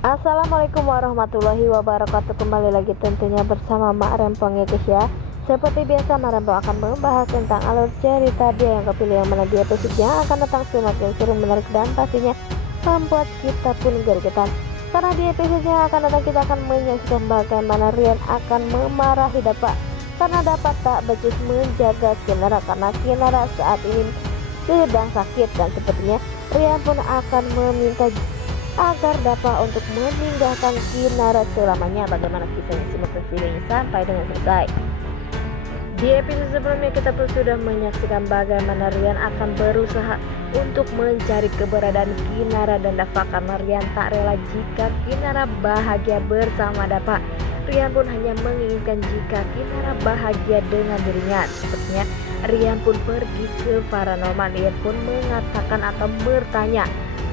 Assalamualaikum warahmatullahi wabarakatuh. Kembali lagi tentunya bersama Mak Rempong ya guys ya. Seperti biasa Mak Rempong akan membahas tentang alur cerita dia yang kepilih yang mana dia episode akan datang semakin seru, menarik dan pastinya membuat kita pun gergetan. Karena di episode yang akan datang kita akan menyaksikan bagaimana Rian akan memarahi Dapa karena dapat tak becus menjaga Kinara karena Kinara saat ini sedang sakit, dan sepertinya Rian pun akan meminta agar dapat untuk meninggalkan Kinara selamanya. Bagaimana kisahnya, simak videonya sampai dengan selesai. Di episode sebelumnya kita pun sudah menyaksikan bagaimana Rian akan berusaha untuk mencari keberadaan Kinara dan Dapa karena Rian tak rela jika Kinara bahagia bersama Dapa. Rian pun hanya menginginkan jika Kinara bahagia dengan dirinya. Sepertinya Rian pun pergi ke paranormal. Dia pun mengatakan atau bertanya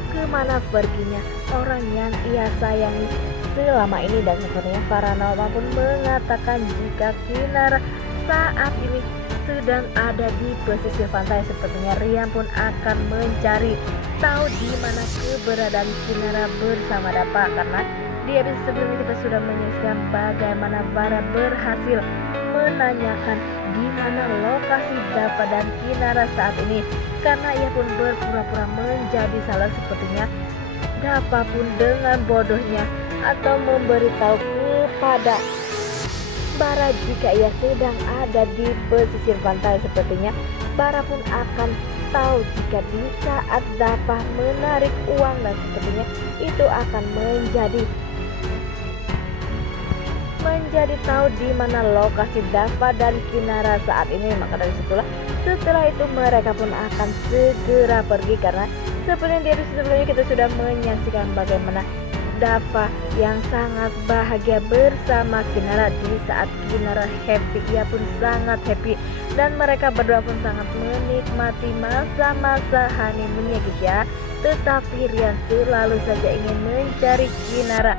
kemana perginya orang yang ia sayangi selama ini, dan sepertinya paranormal pun mengatakan jika Kinara saat ini sedang ada di pesisir pantai. Sepertinya Rian pun akan mencari tahu di mana keberadaan Kinara bersama Dapa karena di episode sebelumnya kita sudah menyaksikan bagaimana Bara berhasil menanyakan di mana lokasi Dapa dan Kinara saat ini karena ia pun berpura-pura menjadi salah. Sepertinya Dapa pun dengan bodohnya atau memberitahu kepada Bara jika ia sedang ada di pesisir pantai. Sepertinya Bara pun akan tahu jika di saat Dapa menarik uang, dan sepertinya itu akan menjadi tahu di mana lokasi Dapa dan Kinara saat ini. Maka dari situlah setelah itu mereka pun akan segera pergi karena seperti di episode sebelumnya kita sudah menyaksikan bagaimana Dapa yang sangat bahagia bersama Kinara. Di saat Kinara happy, ia pun sangat happy, dan mereka berdua pun sangat menikmati masa-masa honeymoonnya guys ya. Tetapi Rian selalu saja ingin mencari Kinara,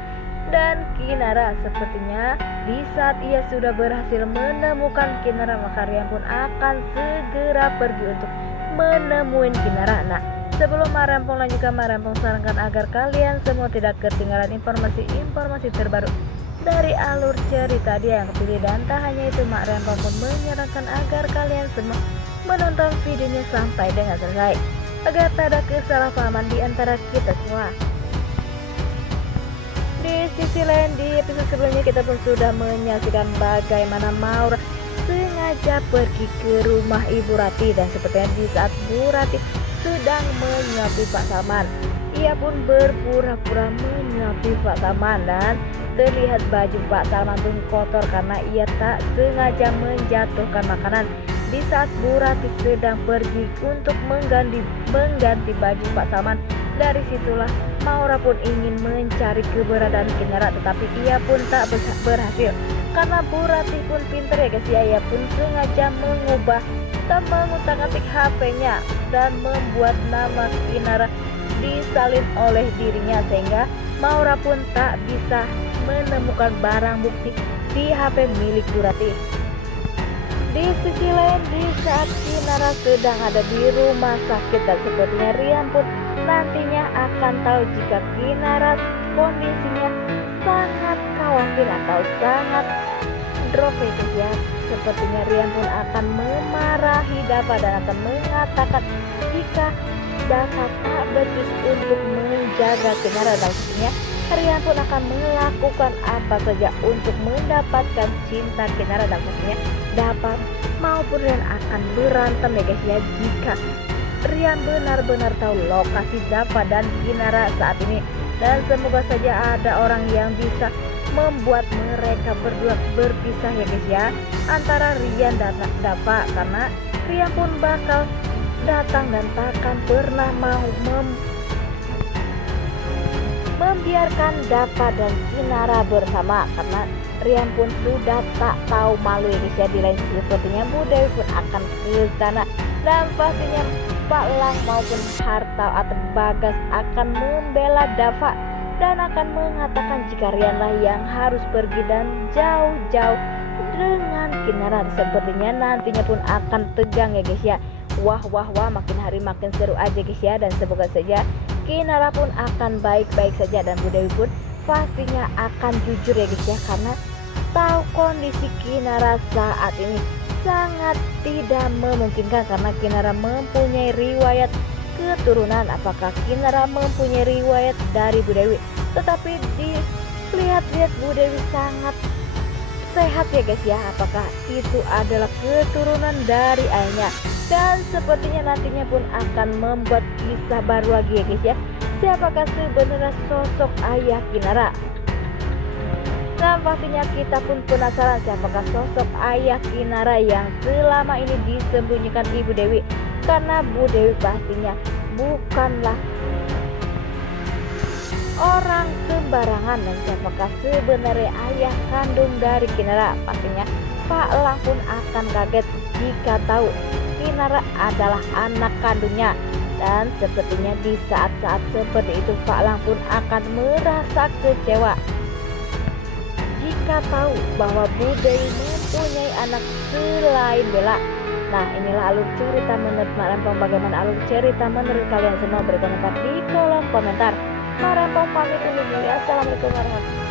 dan Kinara sepertinya di saat ia sudah berhasil menemukan Kinara maka Rian pun akan segera pergi untuk menemuin Kinara. Nah, sebelum Mak Rempong lanjutkan, Mak Rempong sarankan agar kalian semua tidak ketinggalan informasi terbaru dari alur cerita dia yang kepilih, dan tak hanya itu Mak Rempong pun menyarankan agar kalian semua menonton videonya sampai dengan selesai agar tak ada kesalahpahaman di antara kita semua. Di sisi lain di episode sebelumnya kita pun sudah menyaksikan bagaimana Maura sengaja pergi ke rumah Ibu Rati, dan sepertinya di saat Bu Rati sedang menyuapi Pak Salman, ia pun berpura-pura menyuapi Pak Salman, dan terlihat baju Pak Salman pun kotor karena ia tak sengaja menjatuhkan makanan. Di saat Bu Rati sedang pergi untuk mengganti baju Pak Salman, dari situlah Maura pun ingin mencari keberadaan Kinara, tetapi ia pun tak berhasil karena Bu Rati pun pintar ya guys ya. Ia pun sengaja mengubah dan mengutak-atik HP-nya dan membuat nama Kinara disalin oleh dirinya sehingga Maura pun tak bisa menemukan barang bukti di HP milik Bu Rati. Di sisi lain di saat Kinara sedang ada di rumah sakit, dan sepertinya Rian pun nantinya akan tahu jika Kinara kondisinya sangat khawatir atau sangat drop itu ya. Sepertinya Rian pun akan memarahi Dapa dan akan mengatakan jika Dapa tak becus untuk menjaga Kinara, dan sepertinya Rian pun akan melakukan apa saja untuk mendapatkan cinta Kinara, dan sepertinya Dapa maupun Rian akan berantem ya guys ya jika Rian benar-benar tahu lokasi Dapa dan Kinara saat ini. Dan semoga saja ada orang yang bisa membuat mereka berdua berpisah ya guys ya antara Rian dan Dapa, karena Rian pun bakal datang dan takkan pernah mau membiarkan Dapa dan Kinara bersama karena Rian pun sudah tak tahu malu ya guys ya. Di lain sisi sepertinya Bu Dewi pun akan ke sana, dan pastinya Pak Lang maupun Harta atau Bagas akan membela Dapa dan akan mengatakan jika Rianlah yang harus pergi dan jauh-jauh dengan Kinara. Sepertinya nantinya pun akan tegang ya guys ya. Wah makin hari makin seru aja guys ya, dan semoga saja Kinara pun akan baik-baik saja dan Bu Dewi pun pastinya akan jujur ya guys ya, karena tahu kondisi Kinara saat ini sangat tidak memungkinkan karena Kinara mempunyai riwayat keturunan. Apakah Kinara mempunyai riwayat dari Bu Dewi? Tetapi dilihat-lihat Bu Dewi sangat sehat ya guys ya. Apakah itu adalah keturunan dari ayahnya? Dan sepertinya nantinya pun akan membuat kisah baru lagi ya guys ya. Siapakah sebenarnya sosok ayah Kinara? Dan pastinya kita pun penasaran siapakah sosok ayah Kinara yang selama ini disembunyikan Ibu Dewi. Karena Bu Dewi pastinya bukanlah orang sembarangan. Dan siapakah sebenarnya ayah kandung dari Kinara? Pastinya Pak Elang pun akan kaget jika tahu Kinara adalah anak kandungnya. Dan sepertinya di saat-saat seperti itu Pak Elang pun akan merasa kecewa jika tahu bahwa Bu Dewi mempunyai anak selain Bella. Nah, inilah alur cerita menurut Mak Rempong. Bagaimana alur cerita menurut kalian semua? Beri komentar di kolom komentar. Mak Rempong pamit undur diri. Assalamualaikum warahmatullahi wabarakatuh.